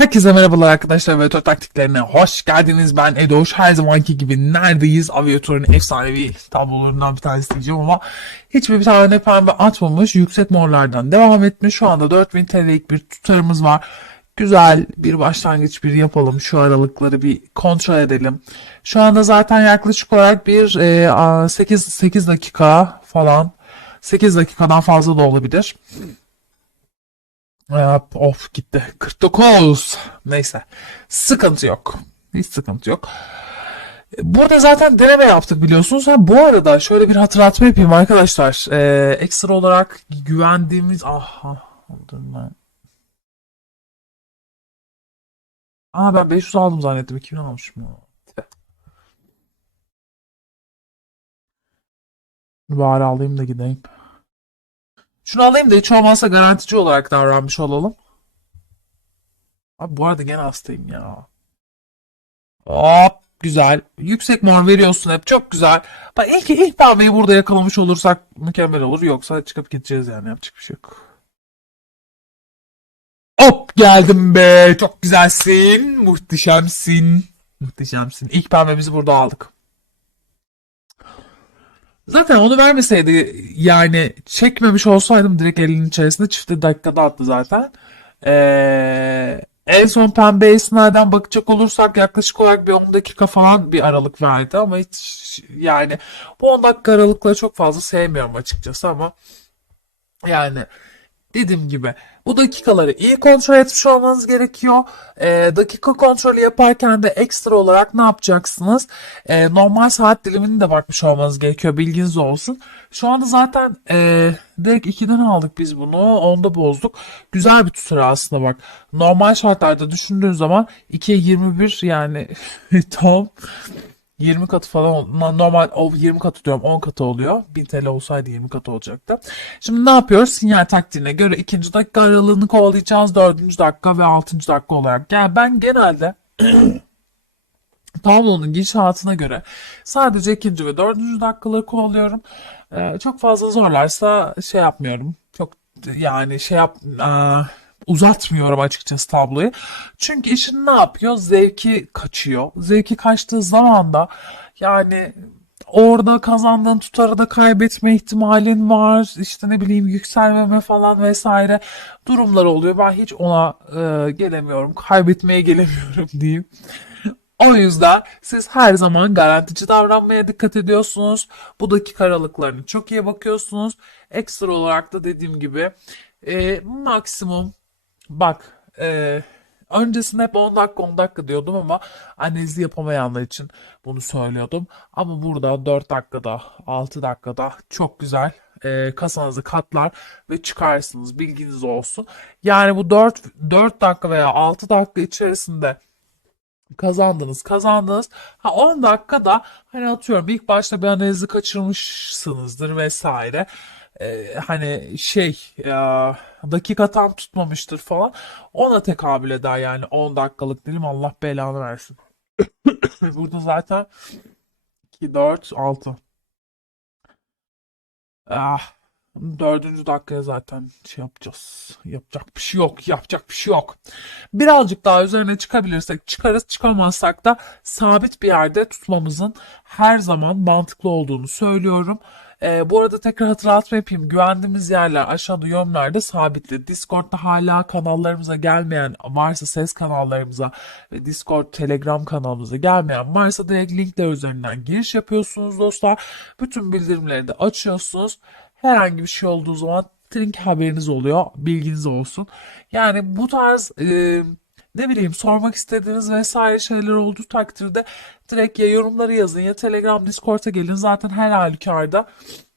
Herkese merhabalar arkadaşlar Aviator taktiklerine hoş geldiniz. Ben Edoş. Her zamanki gibi neredeyiz? Aviator'un efsanevi tablolarından bir tanesi diyeceğim ama hiçbir bir tane pembe atmamış. Yüksek morlardan devam etmiş. Şu anda 4000 TL'lik bir tutarımız var. Güzel bir başlangıç bir yapalım. Şu aralıkları bir kontrol edelim. Şu anda zaten yaklaşık olarak bir e, a, 8, 8 dakika falan 8 dakikadan fazla da olabilir. Of gitti. 49. Neyse. Sıkıntı yok. Hiç sıkıntı yok. Burada zaten deneme yaptık biliyorsunuz. Ha, bu arada şöyle bir hatırlatma yapayım arkadaşlar. Ee, ekstra olarak güvendiğimiz... Aha. ben. Aa ben 500 aldım zannettim. 2000 almışım. ya. Bari alayım da gideyim. Şunu alayım da hiç olmazsa garantici olarak davranmış olalım. Abi bu arada gene hastayım ya. Hop güzel. Yüksek mor veriyorsun hep çok güzel. Bak ilk ilk pembeyi burada yakalamış olursak mükemmel olur. Yoksa çıkıp gideceğiz yani yapacak bir şey yok. Hop geldim be. Çok güzelsin. Muhteşemsin. Muhteşemsin. İlk pembemizi burada aldık. Zaten onu vermeseydi yani çekmemiş olsaydım direkt elinin içerisinde çifte dakikada attı zaten. Ee, en son pembe esnaden bakacak olursak yaklaşık olarak bir 10 dakika falan bir aralık verdi ama hiç yani bu 10 dakika aralıkları çok fazla sevmiyorum açıkçası ama yani dediğim gibi bu dakikaları iyi kontrol etmiş olmanız gerekiyor. Ee, dakika kontrolü yaparken de ekstra olarak ne yapacaksınız? Ee, normal saat dilimini de bakmış olmanız gerekiyor. Bilginiz olsun. Şu anda zaten e, direkt 2'den aldık biz bunu. Onda bozduk. Güzel bir tutar aslında bak. Normal şartlarda düşündüğün zaman 2'ye 21 yani tam 20 katı falan normal o 20 katı diyorum 10 katı oluyor. 1000 TL olsaydı 20 katı olacaktı. Şimdi ne yapıyoruz? Sinyal taktiğine göre ikinci dakika aralığını kovalayacağız. Dördüncü dakika ve altıncı dakika olarak. Yani ben genelde tablonun gidişatına göre sadece ikinci ve dördüncü dakikaları kovalıyorum. Ee, çok fazla zorlarsa şey yapmıyorum. Çok yani şey yap aa, uzatmıyorum açıkçası tabloyu. Çünkü işin ne yapıyor? Zevki kaçıyor. Zevki kaçtığı zaman da yani orada kazandığın tutarı da kaybetme ihtimalin var. İşte ne bileyim yükselmeme falan vesaire durumlar oluyor. Ben hiç ona e, gelemiyorum. Kaybetmeye gelemiyorum diyeyim. O yüzden siz her zaman garantici davranmaya dikkat ediyorsunuz. Bu dakika aralıklarını çok iyi bakıyorsunuz. Ekstra olarak da dediğim gibi e, maksimum bak e, öncesinde hep 10 dakika 10 dakika diyordum ama analizi yapamayanlar için bunu söylüyordum. Ama burada 4 dakikada 6 dakikada çok güzel e, kasanızı katlar ve çıkarsınız bilginiz olsun. Yani bu 4, 4 dakika veya 6 dakika içerisinde Kazandınız, kazandınız. Ha 10 dakikada hani atıyorum ilk başta bir analizi kaçırmışsınızdır vesaire. Ee, hani şey ya, dakika tam tutmamıştır falan. Ona tekabül eder yani 10 dakikalık dilim Allah belanı versin. Burada zaten 2, 4, 6. Ah, dördüncü dakikaya zaten şey yapacağız. Yapacak bir şey yok. Yapacak bir şey yok. Birazcık daha üzerine çıkabilirsek çıkarız. Çıkamazsak da sabit bir yerde tutmamızın her zaman mantıklı olduğunu söylüyorum. Ee, bu arada tekrar hatırlatma yapayım. Güvendiğimiz yerler aşağıda yorumlarda sabitli. Discord'da hala kanallarımıza gelmeyen varsa ses kanallarımıza ve Discord Telegram kanalımıza gelmeyen varsa direkt linkler üzerinden giriş yapıyorsunuz dostlar. Bütün bildirimleri de açıyorsunuz. Herhangi bir şey olduğu zaman link haberiniz oluyor. Bilginiz olsun. Yani bu tarz e, ne bileyim sormak istediğiniz vesaire şeyler olduğu takdirde direkt ya yorumları yazın ya Telegram, Discord'a gelin. Zaten her halükarda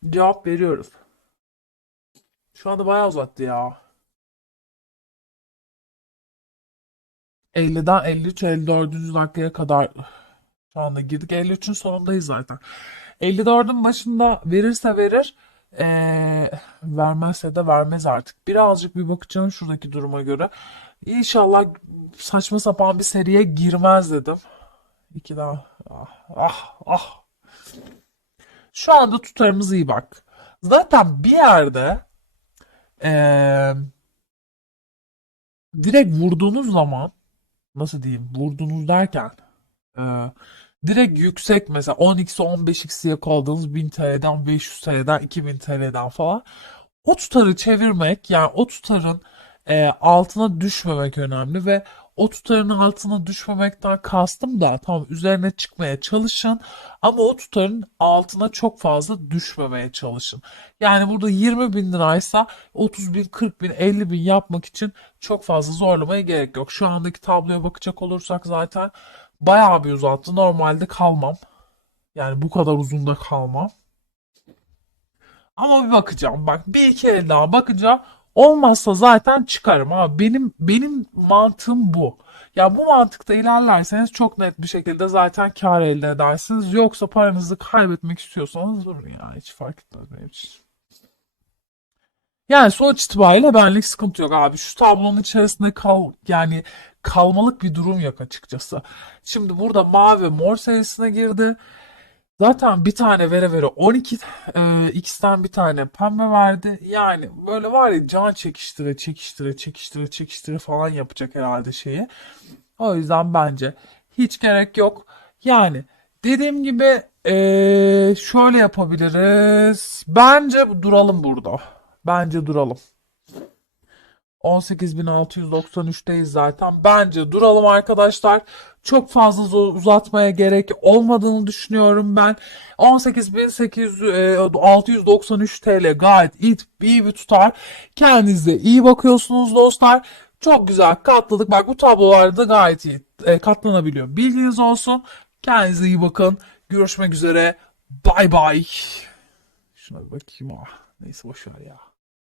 cevap veriyoruz. Şu anda bayağı uzattı ya. 50'den 53 54. dakikaya kadar şu anda girdik. 53'ün sonundayız zaten. 54'ün başında verirse verir. Ee, vermezse de vermez artık. Birazcık bir bakacağım şuradaki duruma göre. İnşallah saçma sapan bir seriye girmez dedim. İki daha. Ah ah ah. Şu anda tutarımız iyi bak. Zaten bir yerde ee, direkt vurduğunuz zaman nasıl diyeyim vurdunuz derken e, direkt yüksek mesela 10x 15x yakaladığınız 1000 TL'den 500 TL'den 2000 TL'den falan o tutarı çevirmek yani o tutarın e, altına düşmemek önemli ve o tutarın altına düşmemekten kastım da tamam üzerine çıkmaya çalışın ama o tutarın altına çok fazla düşmemeye çalışın. Yani burada 20 bin liraysa 30 bin, 40 bin, 50 bin yapmak için çok fazla zorlamaya gerek yok. Şu andaki tabloya bakacak olursak zaten bayağı bir uzattı. Normalde kalmam. Yani bu kadar uzun da kalmam. Ama bir bakacağım. Bak bir iki el daha bakacağım. Olmazsa zaten çıkarım ha. Benim benim mantığım bu. Ya bu mantıkta ilerlerseniz çok net bir şekilde zaten kar elde edersiniz. Yoksa paranızı kaybetmek istiyorsanız durun ya. Hiç fark etmez benim için. Yani sonuç itibariyle benlik sıkıntı yok abi. Şu tablonun içerisinde kal yani kalmalık bir durum yok açıkçası. Şimdi burada mavi mor serisine girdi. Zaten bir tane vere vere 12 e, X'ten bir tane pembe verdi. Yani böyle var ya can çekiştire çekiştire çekiştire çekiştire falan yapacak herhalde şeyi. O yüzden bence hiç gerek yok. Yani dediğim gibi e, şöyle yapabiliriz. Bence duralım burada. Bence duralım. 18.693'teyiz zaten. Bence duralım arkadaşlar. Çok fazla uzatmaya gerek olmadığını düşünüyorum ben. 18.693 TL gayet iyi bir tutar. Kendinize iyi bakıyorsunuz dostlar. Çok güzel katladık. Bak bu tablolarda gayet iyi e, katlanabiliyor. Bilginiz olsun. Kendinize iyi bakın. Görüşmek üzere. Bay bay. Şuna bir bakayım ah. Neyse boşver ya.